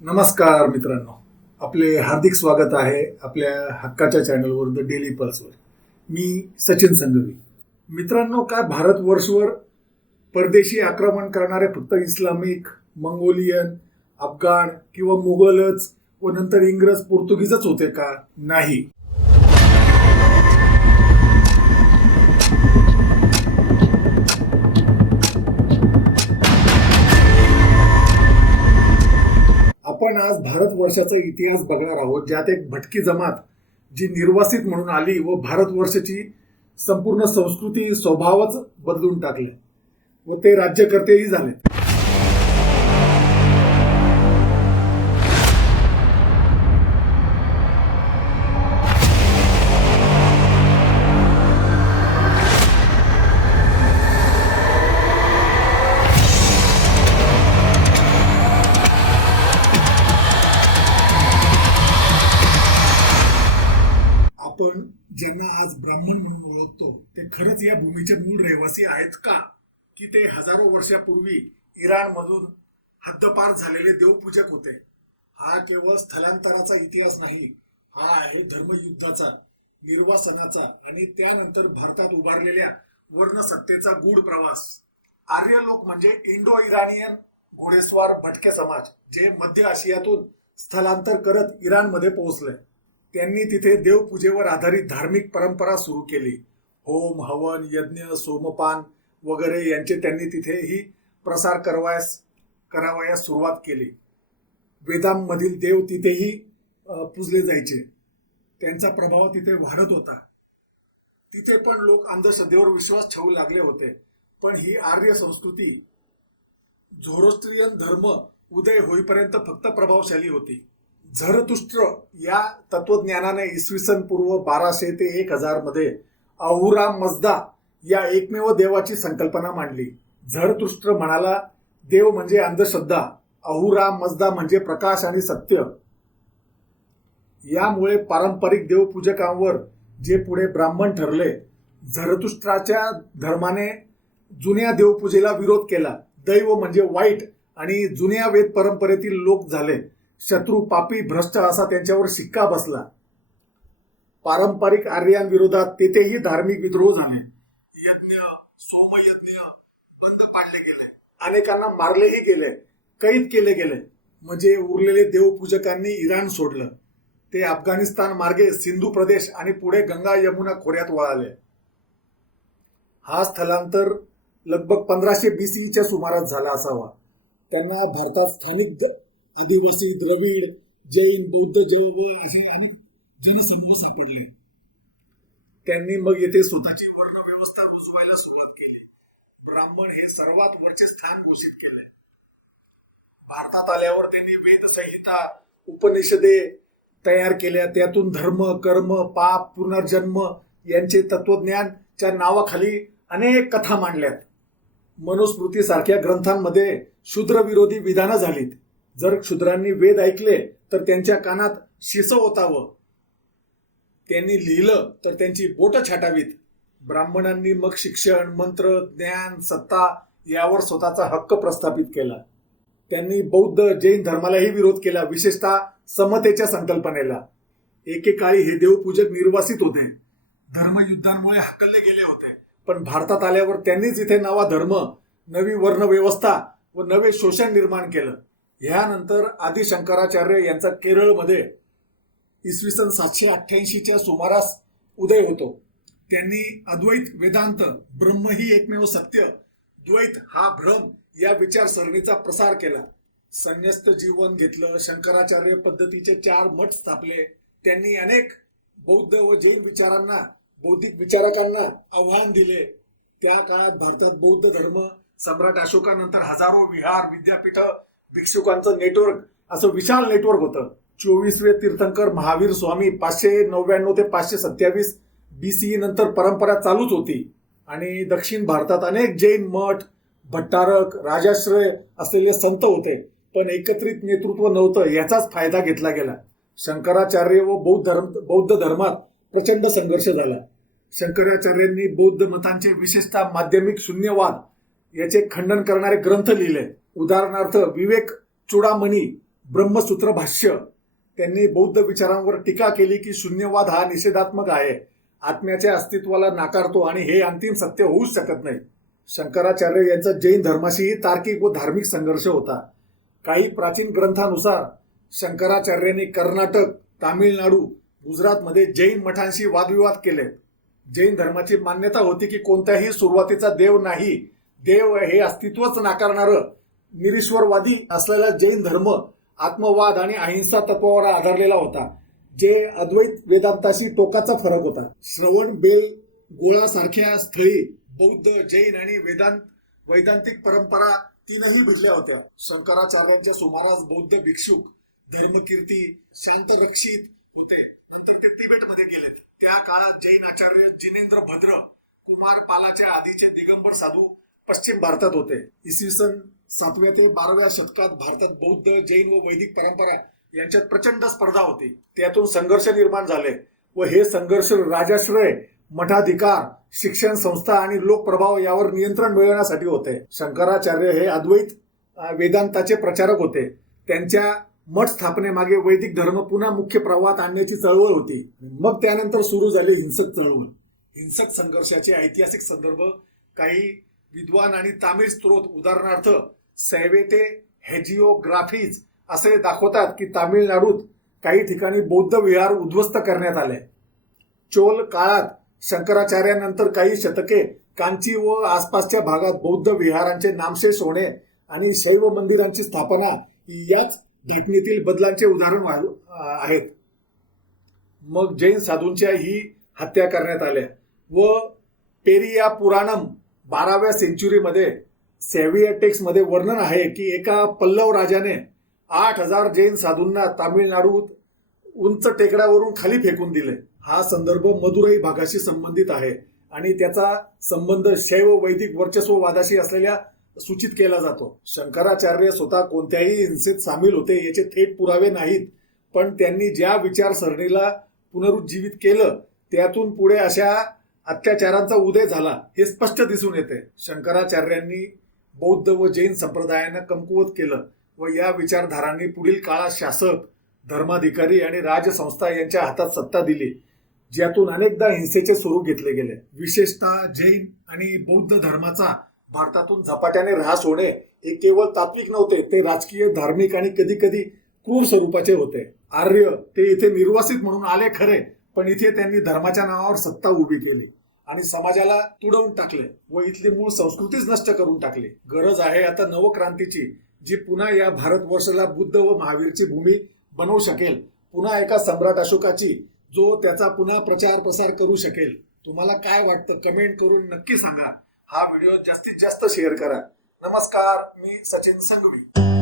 नमस्कार मित्रांनो, आपले हार्दिक स्वागत आहे आपल्या हक्काच्या चॅनलवर द डेली पल्सवर. मी सचिन संघवी. मित्रांनो, काय भारतवर्षवर परदेशी आक्रमण करणारे फक्त इस्लामिक, मंगोलियन, अफगाण किंवा मुघलच व नंतर इंग्रज, पोर्तुगीजच होते का? नाही. आपण आज भारतवर्षाचा इतिहास बघणार आहोत, ज्यात एक भटकी जमात जी निर्वासित म्हणून आली व भारतवर्षाची संपूर्ण संस्कृती, स्वभावच बदलून टाकले व ते राज्यकर्तेही झाले. आपण ज्यांना आज ब्राह्मण म्हणून ओळखतो ते खरंच या भूमीचे मूळ रहिवासी आहेत का? की ते हजारो वर्षापूर्वी इराणमधून हद्दपार झालेले देवपूजक होते? हा केवळ स्थलांतराचा इतिहास नाही, हा आहे धर्मयुद्धाचा, निर्वासनाचा आणि त्यानंतर भारतात उभारलेल्या वर्णसत्तेचा गूढ प्रवास. आर्य लोक म्हणजे इंडो इराणियन घोडेस्वार भटके समाज, जे मध्य आशियातून स्थलांतर करत इराणमध्ये पोहोचले. त्यांनी तिथे देवपूजेवर आधारित धार्मिक परंपरा सुरू केली. होम, हवन, यज्ञ, सोमपान वगैरे यांचे त्यांनी तिथेही प्रसार करावयास सुरुवात केली. वेदांमधील देव तिथेही पूजले जायचे. त्यांचा प्रभाव तिथे वाढत होता. तिथे पण लोक अंधश्रद्धेवर विश्वास ठेवू लागले होते. पण ही आर्य संस्कृती झोरोस्ट्रियन धर्म उदय होईपर्यंत फक्त प्रभावशाली होती. झरतुष्ट्र या तत्वज्ञानाने इसवी सन पूर्व 1200 ते 1000 मध्ये अहुरा मजदा या एकमेव देवाची संकल्पना मांडली. झरतुष्ट्र म्हणाला, देव म्हणजे अंधश्रद्धा, अहुरा मजदा म्हणजे प्रकाश आणि सत्य. यामुळे पारंपरिक देवपूजकांवर, जे पुढे ब्राह्मण ठरले, झरतुष्ट्राच्या धर्माने जुन्या देवपूजेला विरोध केला. दैव म्हणजे वाईट आणि जुन्या वेद परंपरेतील लोक झाले शत्रू, पापी, भ्रष्ट असा त्यांच्यावर शिक्का बसला. पारंपरिक आर्यांविरोधात तेथेही धार्मिक विद्रोह झाले. यज्ञ, सोमयज्ञ बंद पाडले गेले, अनेकांना मारलेही गेले, कैद केले गेले. म्हणजे उरलेले देवपूजकांनी इराण सोडलं. ते अफगाणिस्तान मार्गे सिंधू प्रदेश आणि पुढे गंगा यमुना खोऱ्यात वळाले. हा स्थलांतर लगभग 1500 BCEच्या सुमारास झाला असावा. त्यांना भारतात स्थानिक आदिवासी, द्रविड, जैन, बौद्ध असे अनेक जनसमूह सापडले. त्यांनी मग येथे स्वतःची वर्ण व्यवस्था रुजवायला सुरुवात केली. ब्राह्मण हे सर्वात वरचे स्थान घोषित केले. भारतात आल्यावर त्यांनी वेद संहिता, उपनिषदे तयार केल्या. त्यातून धर्म, कर्म, पाप, पुनर्जन्म यांचे तत्वज्ञानच्या नावाखाली अनेक कथा मांडल्यात. मनुस्मृतीसारख्या ग्रंथांमध्ये शूद्रविरोधी विधानं झालीत. जर शूद्रांनी वेद ऐकले तर त्यांच्या कानात शिसं ओतावं, त्यांनी लिहिलं तर त्यांची बोटं छाटावीत. ब्राह्मणांनी मग शिक्षण, मंत्र, ज्ञान, सत्ता यावर स्वतःचा हक्क प्रस्थापित केला. त्यांनी बौद्ध, जैन धर्मालाही विरोध केला, विशेषतः समतेच्या संकल्पनेला. एकेकाळी हे देवपूजक निर्वासित होते, धर्मयुद्धांमुळे हकलले गेले होते. पण भारतात आल्यावर त्यांनीच इथे नवा धर्म, नवी वर्णव्यवस्था व नवे शोषण निर्माण केलं. ह्यानंतर आदि शंकराचार्य यांचा केरळमध्ये इसवी सन 788च्या सुमारास उदय होतो. त्यांनी अद्वैत वेदांत, ब्रह्म ही एकमेव सत्य, द्वैत हा भ्रम या विचारसरणीचा प्रसार केला. संन्यस्त जीवन घेतलं. शंकराचार्य पद्धतीचे 4 मठ स्थापले. त्यांनी अनेक बौद्ध व जैन बौद्धिक विचारकांना आव्हान दिले. त्या काळात भारतात बौद्ध धर्म सम्राट अशोकानंतर हजारो विहार, विद्यापीठ, भिक्षुकांचं नेटवर्क, असं विशाल नेटवर्क होतं. 24वे तीर्थंकर महावीर स्वामी 599 ते 527 BCE नंतर परंपरा चालूच होती. आणि दक्षिण भारतात अनेक जैन मठ, भट्टारक, राजाश्रय असलेले संत होते. पण एकत्रित नेतृत्व नव्हतं. याचाच फायदा घेतला गेला. शंकराचार्य व बौद्ध धर्मात प्रचंड संघर्ष झाला. शंकराचार्यांनी बौद्ध मतांचे, विशेषतः माध्यमिक शून्यवाद याचे खंडन करणारे ग्रंथ लिहिले. उदाहरणार्थ विवेक चूडामणी, ब्रह्मसूत्र भाष्य त्यांनी बौद्ध विचारांवर टीका केली की शून्यवाद हा निषेधात्मक आहे, आत्म्याच्या अस्तित्वाला नाकारतो आणि हे अंतिम सत्य होऊच शकत नाही. शंकराचार्य यांचा जैन धर्माशीही तार्किक व धार्मिक संघर्ष होता. काही प्राचीन ग्रंथानुसार शंकराचार्यांनी कर्नाटक, तामिळनाडू, गुजरातमध्ये जैन मठांशी वादविवाद केले. जैन धर्माची मान्यता होती की कोणत्याही सुरुवातीचा देव नाही, देव हे अस्तित्वच नाकारणारं निरीश्वरवादी असलेला जैन धर्म आत्मवाद आणि अहिंसा तत्वावर आधारलेला होता, जे अद्वैत वेदांताशी टोकाचा फरक होता. श्रवण बेल गोळा सारख्या स्थळी बौद्ध, जैन आणि वैदांतिक परंपरा तीनही भिडल्या होत्या. शंकराचार्यांच्या सुमारास बौद्ध भिक्षुक धर्मकीर्ती शांतरक्षित होते. नंतर ते तिबेटमध्ये गेलेत. त्या काळात जैन आचार्य जिनेंद्र भद्र कुमार पालाच्या आधीचे दिगंबर साधू पश्चिम भारतात होते. इसवी सन 7व्या ते 12व्या शतकात भारतात बौद्ध, जैन व वैदिक परंपरा यांच्यात प्रचंड स्पर्धा होती. त्यातून संघर्ष निर्माण झाले व हे संघर्ष राजाश्रय, मठाधिकार, शिक्षण संस्था आणि लोकप्रभाव यावर नियंत्रण मिळवण्यासाठी होते. शंकराचार्य हे अद्वैत वेदांताचे प्रचारक होते. त्यांच्या मठ स्थापनेमागे वैदिक धर्म पुन्हा मुख्य प्रवाहात आणण्याची चळवळ होती. मग त्यानंतर सुरू झाली हिंसक चळवळ. हिंसक संघर्षाचे ऐतिहासिक संदर्भ काही विद्वान आणि तामिळ स्त्रोत, उदाहरणार्थ सैवेटे हेजिओग्राफीज असे दाखवतात की तामिळनाडूत काही ठिकाणी बौद्ध विहार उद्ध्वस्त करण्यात आले. चोल काळात शंकराचार्यानंतर काही शतके कांची व आसपासच्या भागात बौद्ध विहारांचे नामशेष होणे आणि शैव मंदिरांची स्थापना याच घटनेतील बदलांचे उदाहरण आहेत. मग जैन साधूंच्या ही हत्या करण्यात आल्या व पेरिया पुराणम 12व्या सेंचुरीमध्ये सॅव्हिया मध्ये वर्णन आहे की एका पल्लव राजाने 8000 जैन साधूंना तामिळनाडूत उंच टेकड्यावरून खाली फेकून दिले. हा संदर्भ मदुराई भागाशी संबंधित आहे आणि त्याचा संबंध शैव वैदिक वर्चस्ववादाशी असलेल्या सूचित केला जातो. शंकराचार्य स्वतः कोणत्याही हिंसेत सामील होते याचे थेट पुरावे नाहीत, पण त्यांनी ज्या विचारसरणीला पुनरुज्जीवित केलं त्यातून पुढे अशा अत्याचारांचा उदय झाला हे स्पष्ट दिसून येते. शंकराचार्यांनी बौद्ध व जैन संप्रदायांना कमकुवत केलं व या विचारधारांनी पुढील काळात शासक, धर्माधिकारी आणि राजसंस्था यांच्या हातात सत्ता दिली, ज्यातून अनेकदा हिंसेचे स्वरूप घेतले गेले. विशेषतः जैन आणि बौद्ध धर्माचा भारतातून झपाट्याने ऱ्हास होणे हे केवळ तात्विक नव्हते, ते राजकीय, धार्मिक आणि कधी कधी क्रूर स्वरूपाचे होते. आर्य ते इथे निर्वासित म्हणून आले खरे, पण इथे त्यांनी धर्माच्या नावावर सत्ता उभी केली आणि समाजाला तुडवून टाकले व इथली मूळ संस्कृतीच नष्ट करून टाकली. गरज आहे आता नवक्रांतीची, जी पुन्हा या भारतवर्षाला बुद्ध व महावीरची भूमी बनवू शकेल, पुन्हा एका सम्राट अशोकाची, जो त्याचा पुन्हा प्रचार प्रसार करू शकेल. तुम्हाला काय वाटतं कमेंट करून नक्की सांगा. हा व्हिडिओ जास्तीत जास्त शेअर करा. नमस्कार, मी सचिन संघवी.